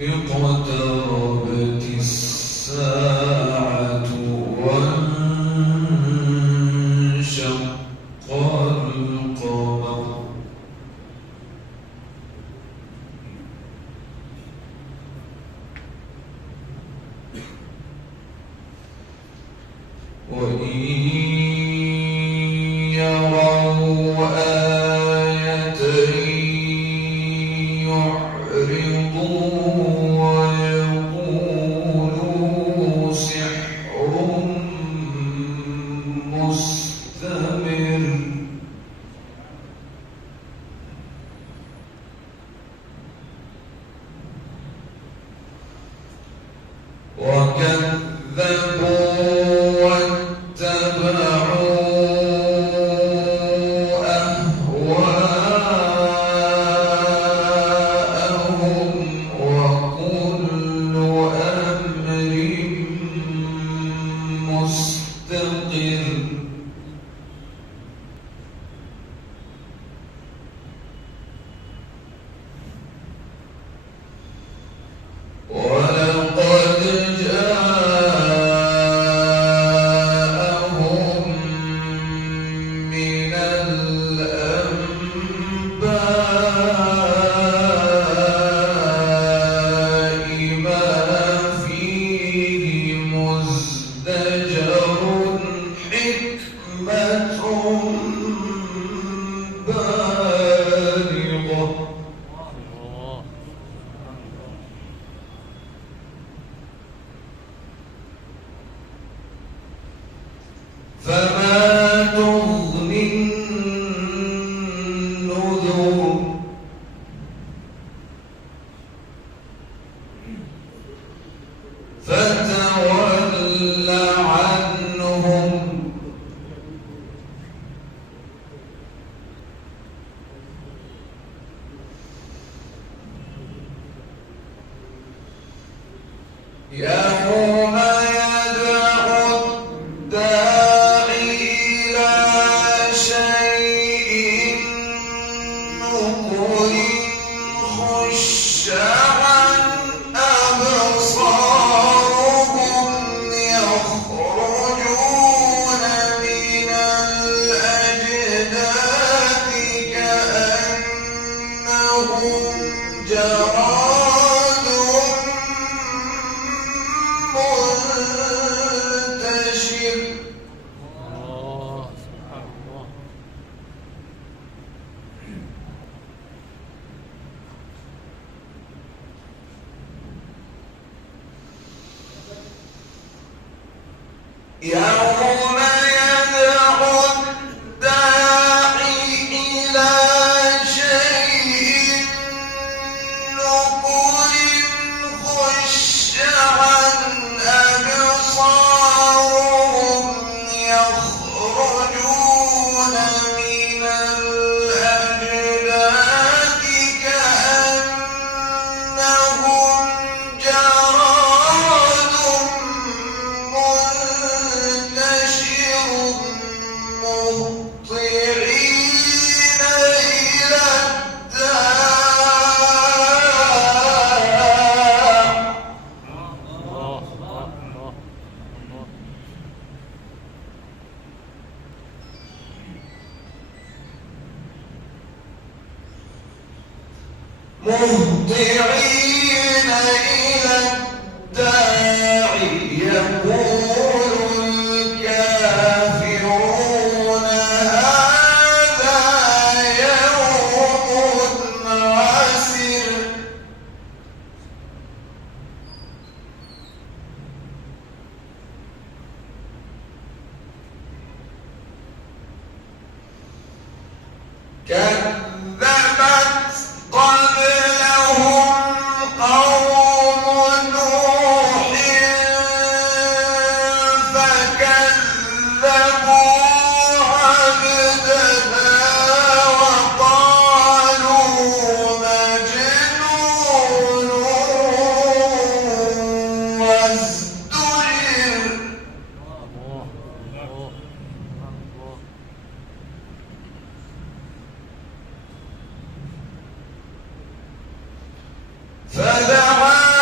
اقتربت الساعة وانشق القمر وإن يروا آية يعرضوا ويقولوا سحر مستمر وكذبوا واتبعوا أهواءهم وكل أمر مستقر ولقد جاءهم من الأنباء ما فيه مزدجر حكمة بالغة فما تغني النذر فتول عنهم يوم يدعو الداعي إلى شيء نكر خش عن أبصارهم يخرجون من الأجداث كأنهم جراد منتشر سبحان الله. يوم يدعو الداعي إلى شيء نكر خش عن أبصارهم يخرجون من الأجداث كأنهم جراد منتشر مهطعين إلى الداع الله الله الله الله. مهطعين إلى الداع يقول الكافرون هذا يوم عسر كذبت قبلهم قوم نوح فكذبوا عبدنا وقالوا مجنون وازدجر الله الله الله. فدعا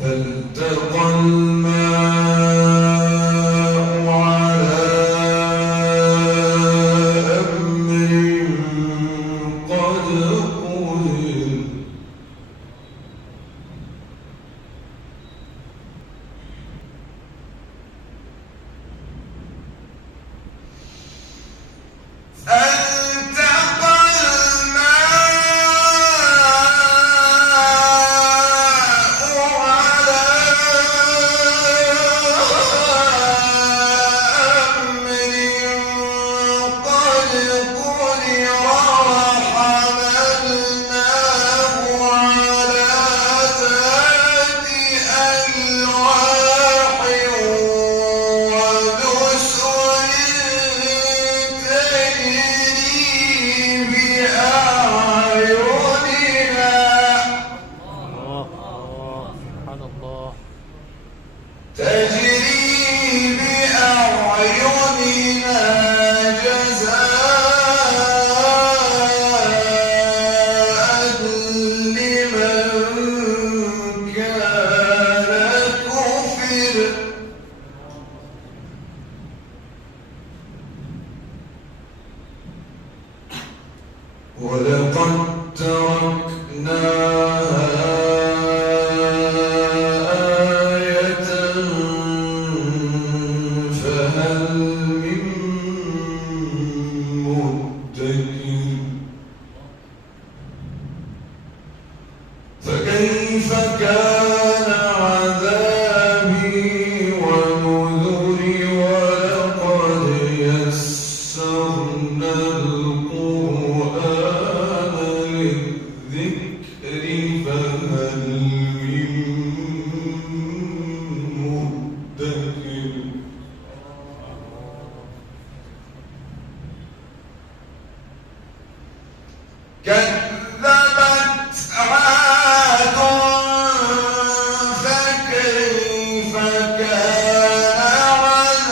فالتقى الماء على أمر قد قدر فالتقى تجري بأعيننا جزاء لمن كان كفر ولقد تركناها فكيف كان عذابي ونذري ولقد يسرنا القرآن للذكر فهل من مدكر كذبت عاد فكيف كان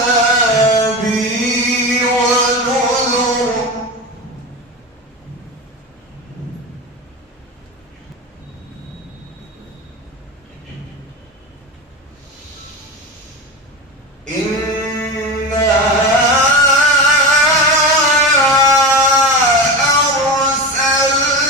عذابي ونذر إنا أرسلنا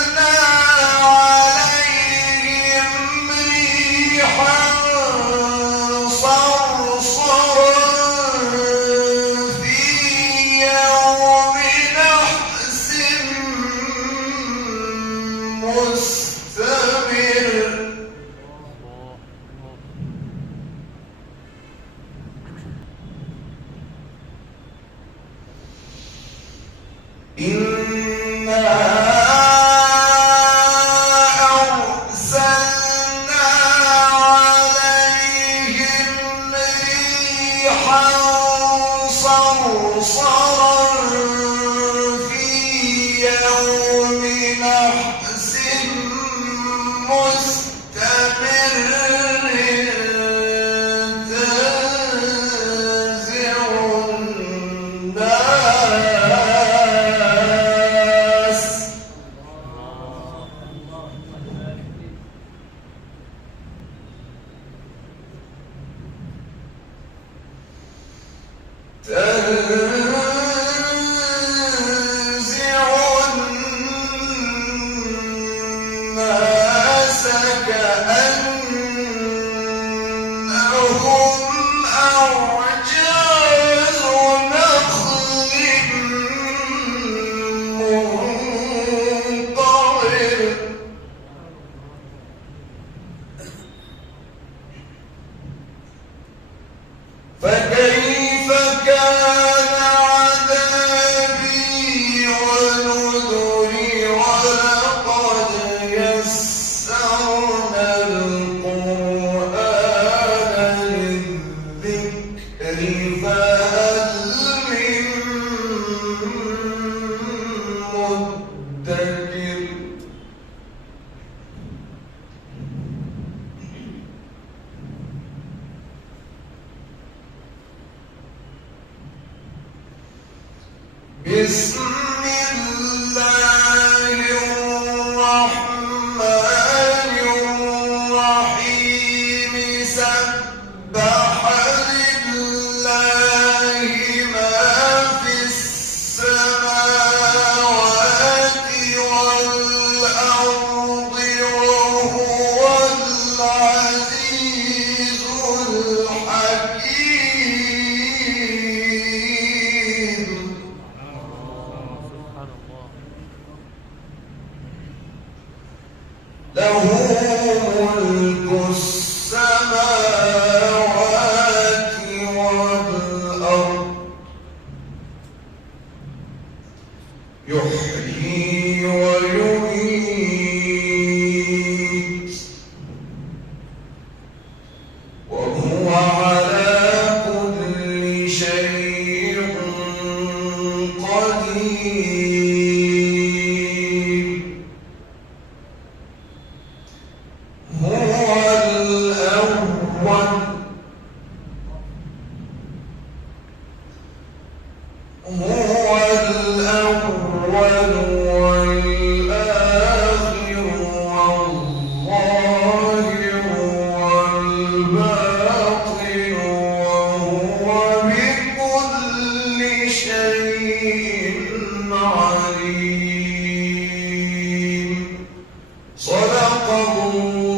الناس كأنهم أعجاز نخل منقعر فكيف كان عذابي ونذري ولقد يسرنا القرآن للذكر فهل من مدكر بسم الله الرحمن الرحيم سبح لله ما في السماوات والأرض وهو العزيز الحكيم سبحان الله. له ملك السماوات والأرض يحيي ويميت وهو على كل شيء قدير هو الأول والآخر والظاهر والباطن وهو بكل شيء عليم صدق الله